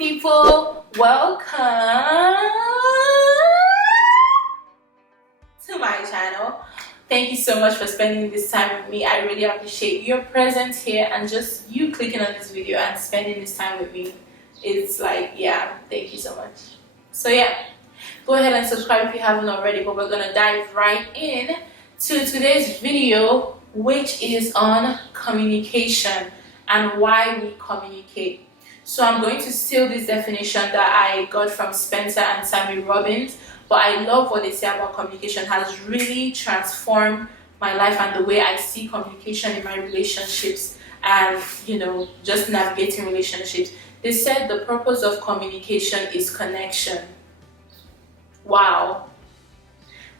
people, welcome to my channel. Thank you so much for spending this time with me. I really appreciate your presence here and just you clicking on this video and spending this time with me. It's like, yeah, thank you so much. So yeah, go ahead and subscribe if you haven't already, but we're gonna dive right in to today's video, which is on communication and why we communicate. So I'm going to steal this definition that I got from Spencer and Sammy Robbins, but I love what they say about communication. Has really transformed my life and the way I see communication in my relationships and, you know, just navigating relationships. They said the purpose of communication is connection. Wow.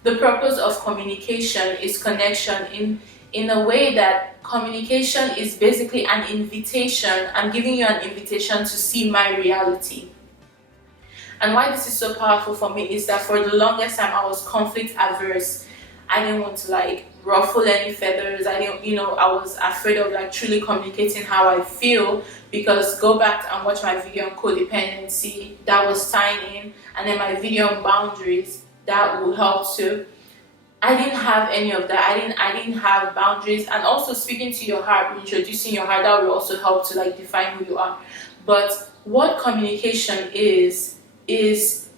The purpose of communication is connection in a way that communication is basically an invitation. I'm giving you an invitation to see my reality. And why this is so powerful for me is that for the longest time I was conflict averse. I didn't want to like ruffle any feathers. I was afraid of like truly communicating how I feel, because go back and watch my video on codependency, that was tying in, and then my video on boundaries, that will help too. I didn't have any of that. I didn't have boundaries, and also speaking to your heart, introducing your heart, that will also help to like define who you are. But what communication is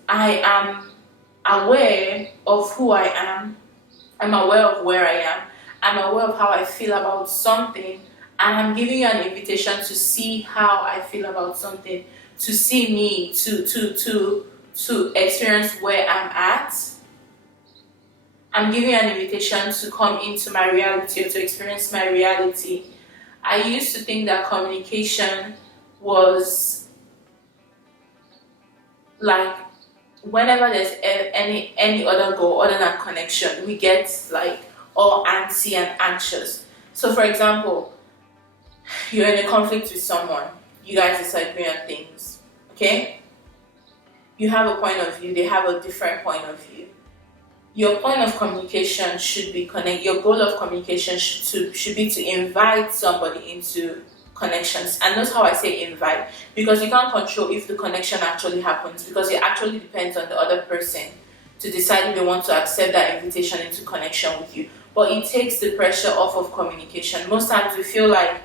I am aware of who I am. I'm aware of where I am. I'm aware of how I feel about something, and I'm giving you an invitation to see how I feel about something, to see me, to experience where I'm at. I'm giving you an invitation to come into my reality or to experience my reality. I used to think that communication was like whenever there's any other goal other than connection, we get like all antsy and anxious. So for example, you're in a conflict with someone, you guys disagree on things, okay? You have a point of view, they have a different point of view. Your point of communication should be connect. Your goal of communication should be to invite somebody into connections. And that's how I say invite, because you can't control if the connection actually happens, because it actually depends on the other person to decide if they want to accept that invitation into connection with you. But it takes the pressure off of communication. Most times we feel like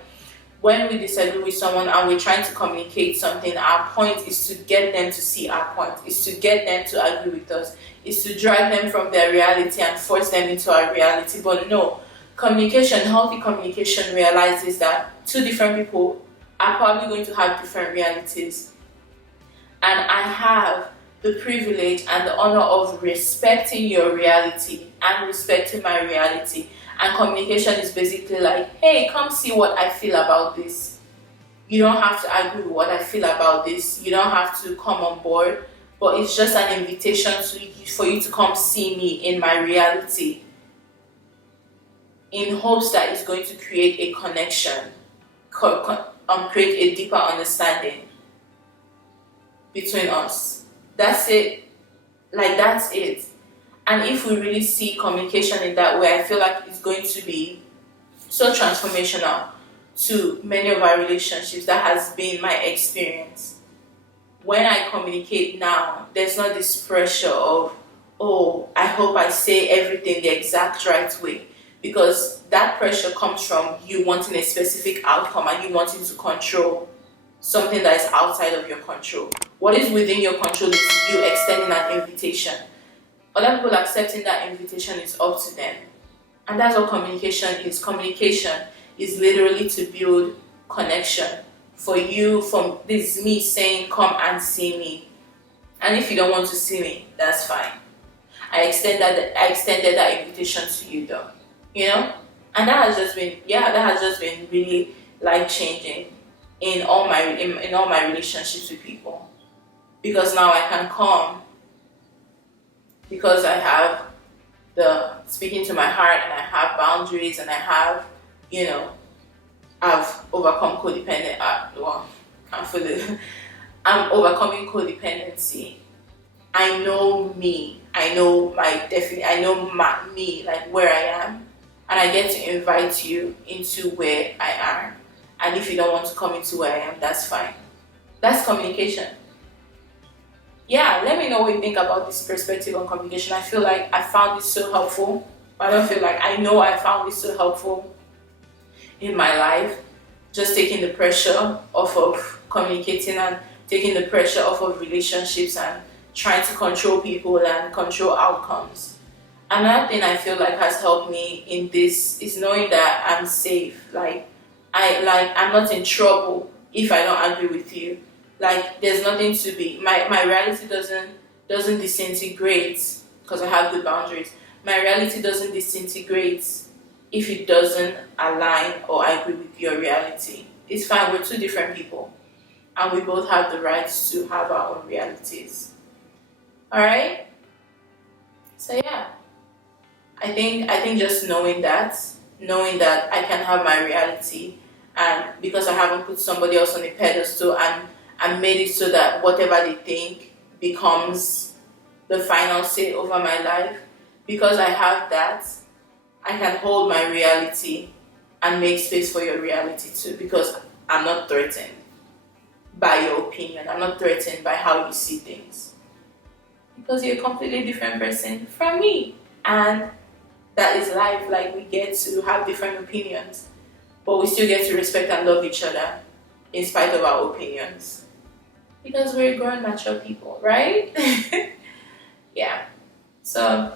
when we disagree with someone and we're trying to communicate something, our point is to get them to see our point, is to get them to agree with us, is to drive them from their reality and force them into our reality. But no, communication, healthy communication realizes that two different people are probably going to have different realities. And I have the privilege and the honor of respecting your reality and respecting my reality. And communication is basically like, hey, come see what I feel about this. You don't have to agree with what I feel about this. You don't have to come on board. But it's just an invitation for you to come see me in my reality, in hopes that it's going to create a connection, create a deeper understanding between us. That's it. Like, that's it. And if we really see communication in that way, I feel like it's going to be so transformational to many of our relationships. That has been my experience. When I communicate now, there's not this pressure of, oh, I hope I say everything the exact right way. Because that pressure comes from you wanting a specific outcome and you wanting to control something that is outside of your control. What is within your control is you extending an invitation. Other people accepting that invitation is up to them. And that's what communication is. Communication is literally to build connection. For you, from this is me saying, come and see me. And if you don't want to see me, that's fine. I extended that invitation to you though. You know? And that has just been really life-changing in all my relationships with people. Because now I can come, because I have the speaking to my heart, and I have boundaries, and I have, I've overcome codependent. I'm overcoming codependency. I know me. I know me, like where I am, and I get to invite you into where I am. And if you don't want to come into where I am, that's fine. That's communication. yeah, let me know what you think about this perspective on communication. I feel like I found this so helpful. I don't feel like, I know I found this so helpful in my life. Just taking the pressure off of communicating and taking the pressure off of relationships and trying to control people and control outcomes. Another thing I feel like has helped me in this is knowing that I'm safe. I'm not in trouble if I don't agree with you. Like there's nothing to be, my reality doesn't disintegrate because I have the boundaries. My reality doesn't disintegrate if it doesn't align or agree with your reality. It's fine, we're two different people and we both have the rights to have our own realities. Alright? So yeah. I think just knowing that I can have my reality, and because I haven't put somebody else on a pedestal and made it so that whatever they think becomes the final say over my life, because I have that, I can hold my reality and make space for your reality too, because I'm not threatened by your opinion. I'm not threatened by how you see things. Because you're a completely different person from me. And that is life. Like we get to have different opinions, but we still get to respect and love each other in spite of our opinions. Because we're grown, mature people, right? Yeah. So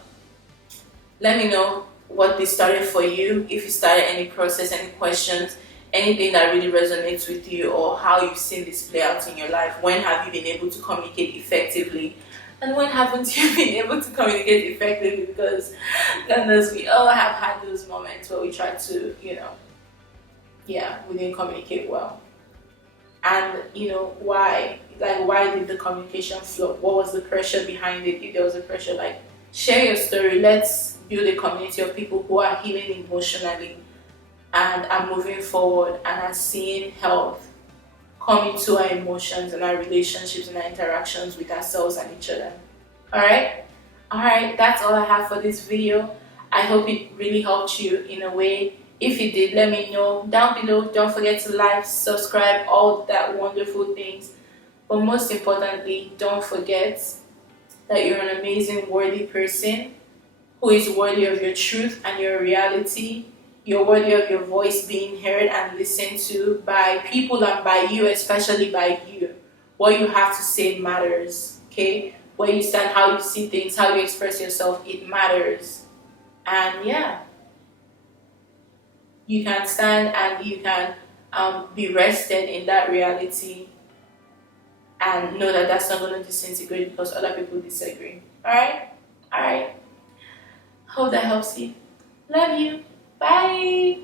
let me know what this started for you, if you started any process, any questions, anything that really resonates with you, or how you've seen this play out in your life. When have you been able to communicate effectively? And when haven't you been able to communicate effectively? Because God knows we all have had those moments where we try to, yeah, we didn't communicate well. And why? Like, why did the communication flop? What was the pressure behind it? If there was a pressure, like, share your story. Let's build a community of people who are healing emotionally and are moving forward and are seeing health come into our emotions and our relationships and our interactions with ourselves and each other. Alright, that's all I have for this video. I hope it really helped you in a way. If it did, let me know down below. Don't forget to like, subscribe, all that wonderful things. But most importantly, don't forget that you're an amazing, worthy person who is worthy of your truth and your reality. You're worthy of your voice being heard and listened to by people and by you, especially by you. What you have to say matters, okay? Where you stand, how you see things, how you express yourself, it matters. And yeah, you can stand and you can be rested in that reality and know that that's not going to disintegrate because other people disagree. Alright? Hope that helps you. Love you. Bye.